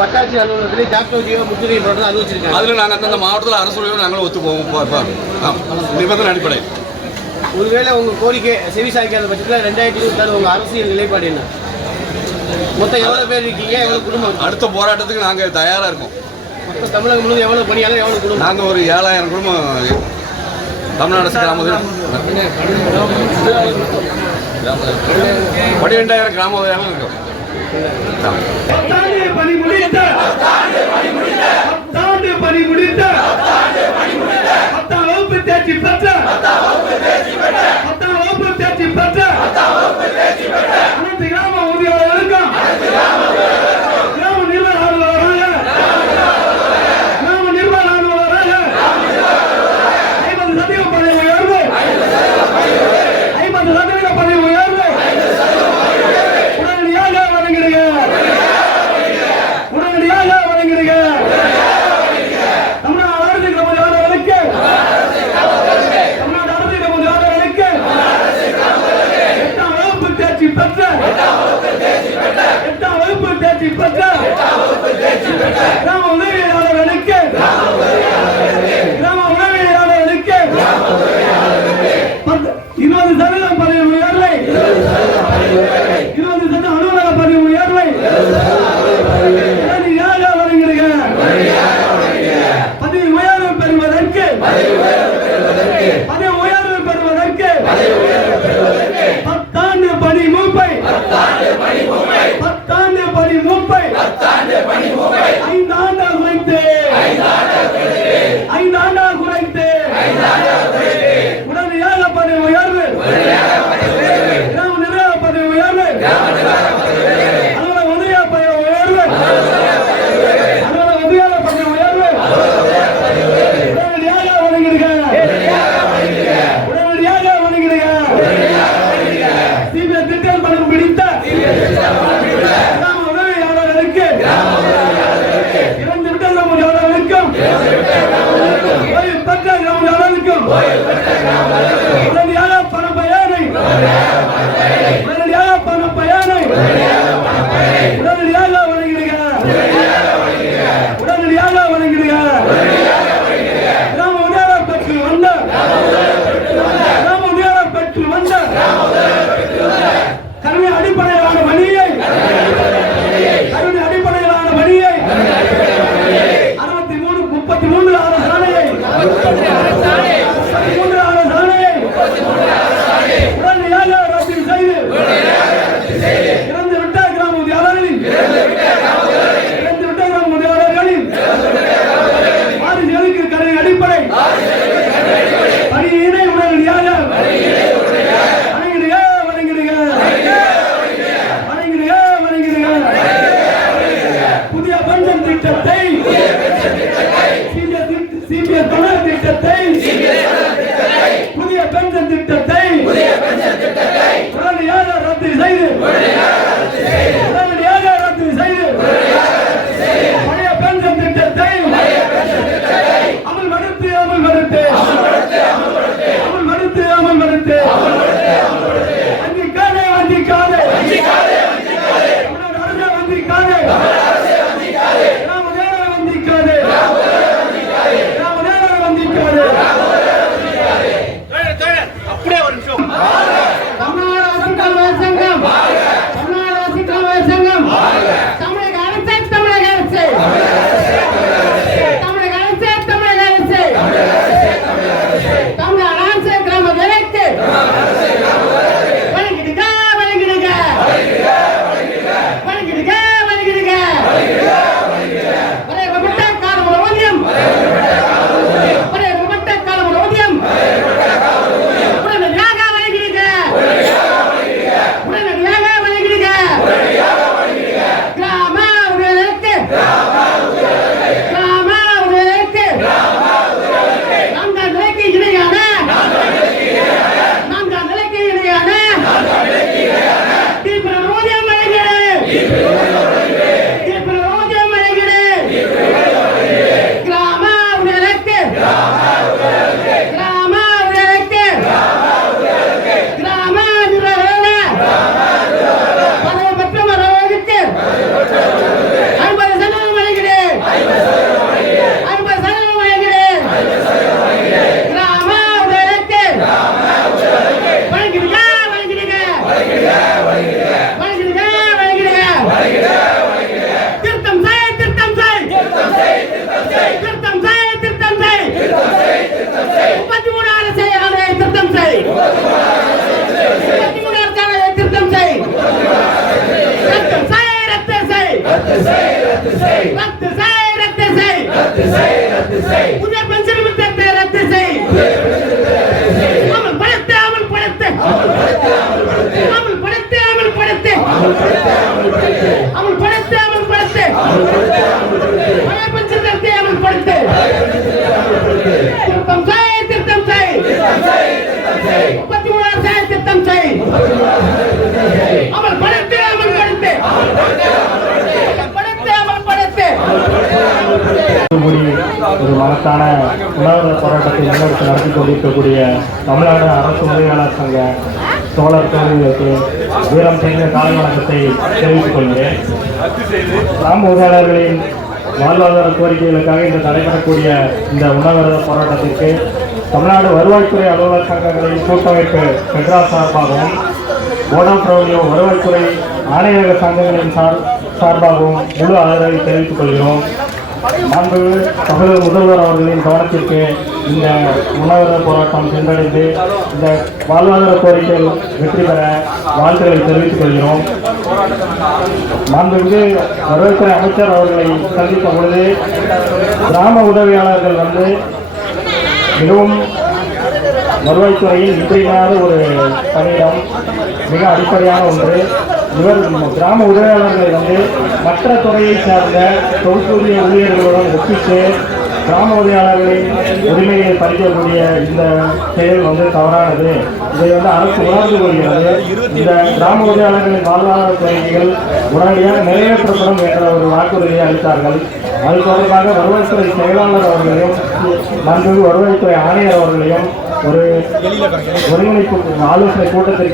வட்டாட்சி அலுவலகத்திலே ஜாக்டோஜியோ முற்றுகை போட்டு அறிவிச்சிருக்காங்க. அதில் நாங்கள் அந்தந்த மாவட்டத்தில் அரசு நாங்களும் ஒத்து போவோம் நிபந்தனை அடிப்படை. ஒருவேளை உங்கள் கோரிக்கை செவிசாய்க்காத பட்சத்தில் 2026 உங்கள் அரசியல் நிலைப்பாடு என்ன? மொத்தம் எவ்வளோ பேர் இருக்கீங்க, எவ்வளோ குடும்பம்? அடுத்த போராட்டத்துக்கு நாங்கள் தயாராக இருக்கோம். மொத்தம் தமிழகம் முழுவதும் எவ்வளோ பணியாளர், எவ்வளோ குடும்பம்? நாங்கள் ஒரு 7000 குடும்பம் தமிழ்நாடு அரசு கிராமத்தில் 12,000 கிராம உதவியாளர்கள் இருக்கோம். பணி முடித்த 10ஆம் வகுப்பு தேர்ச்சி பெற்ற 10ஆம் வகுப்பு தேர்ச்சி பெற்ற அனைத்து கிராம உதவியாளர்களுக்கும் கிராம நிர்வாக அலுவலராக 50% பதவி உயர்வு 50% பதவி உயர்வு உடனடியாக வழங்கிடுங்க. தமிழ்நாடு அரசு கிராமங்களுக்கு 8ஆம் வகுப்பு தேர்ச்சி பெற்ற 8ஆம் வகுப்பு தேர்ச்சி பெற்ற கிராம உதவியாளர்களுக்கு 20% பதவி உயர்வை 20% அலுவலக பதவி உயர்வை உடனடியாக வழங்கிடுங்க. பதவி உயர்வு பெறுவதற்கு 10 ஆண்டு பணி மூப்பை 5 ஆண்டால் குறைத்து 5 ஆண்டால் குறைத்து உடனடியாக பதவி உயர்வு கிராம நிர்வாக பதவி உயர்வு அலுவலக உதவியாளர் பதவி உயர்வு அலுவலக உதவியாளர் பதவி உயர்வு உடனடியாக வழங்கிடுங்க. சிபிஐ திட்டம் பணம் பிடித்த கிராம உதவியாளர்களுக்கு 2 விட்டல் கிராமங்களுக்கும் ஓய்வு பெற்ற கிராமங்களுக்கும் உடனடியாக பண பயனை புதிய பென்ஷன் திட்டத்தை ரத்து செய். அமல்படுத்து அமல்படுத்து அமல்படுத்து அமல்படுத்து அமல்படுத்து அமல்படுத்து புதிய பென்ஷன் திட்டத்தை அமல்படுத்து. திருத்தம் செய் திருத்தம் செய் 33,000 திருத்தம் செய். அமல்படுத்து அமல்படுத்து அமல்படுத்து அமல்படுத்து. ஒரு மகத்தான உணவு போராட்டத்தை முன்னெடுத்து நடத்தி கொண்டிருக்கக்கூடிய தமிழ்நாடு அரசு உதவியாளர் சங்க தோழர் தோழர்களுக்கு வீரம் செய்த காலை வணக்கத்தை தெரிவித்துக் கொள்கிறேன். கிராம உதவியாளர்களின் வாழ்வாதார கோரிக்கைகளுக்காக இன்று நடைபெறக்கூடிய இந்த உண்ணாவிரத போராட்டத்திற்கு தமிழ்நாடு வருவாய்த்துறை அலுவலர் சங்கங்களின் கூட்டமைப்பு மெட்ராஸ் சார்பாகவும் போடாப்ரோலியோ வருவாய்த்துறை ஆணையக சங்கங்களின் சார்பாகவும் முழு ஆதரவை தெரிவித்துக் கொள்கிறோம். மாண்பு தமிழக முதல்வர் அவர்களின் கவனத்திற்கு இந்த உண்ணாவிரத போராட்டம் சென்றடைந்து இந்த வாழ்வாதார கோரிக்கைகள் வெற்றி பெற வாழ்த்துக்களை தெரிவித்துக் கொள்கிறோம். மாண்புமிகு வருவாய்த்துறை அமைச்சர் அவர்களை சந்தித்த பொழுது கிராம உதவியாளர்கள் மிகவும் வருவாய்த்துறையில் இன்றியமையாத ஒரு பணியிடம், மிக அடிப்படையான ஒன்று. இவர் கிராம உதவியாளர்களை மற்ற துறையை சார்ந்த தொகுப்பூதிய ஊழியர்களுடன் ஒப்பிட்டு கிராம உதவியாளர்களின் உரிமையை பறிக்கக்கூடிய இந்த செயல் தவறானது. இதை அரசு உணர்ந்து கொள்கிறது. இந்த கிராம உதவியாளர்களின் வாழ்வாதார கோரிக்கைகள் உடனடியாக நிறைவேற்றப்படும் என்ற ஒரு வாக்குறுதியை அளித்தார்கள். அது தொடர்பாக வருவாய்த்துறை செயலாளர் அவர்களையும் வருவாய்த்துறை ஆணையர் அவர்களையும் ஒரு ஒருங்கிணைப்பு ஆலோசனை கூட்டத்திற்கு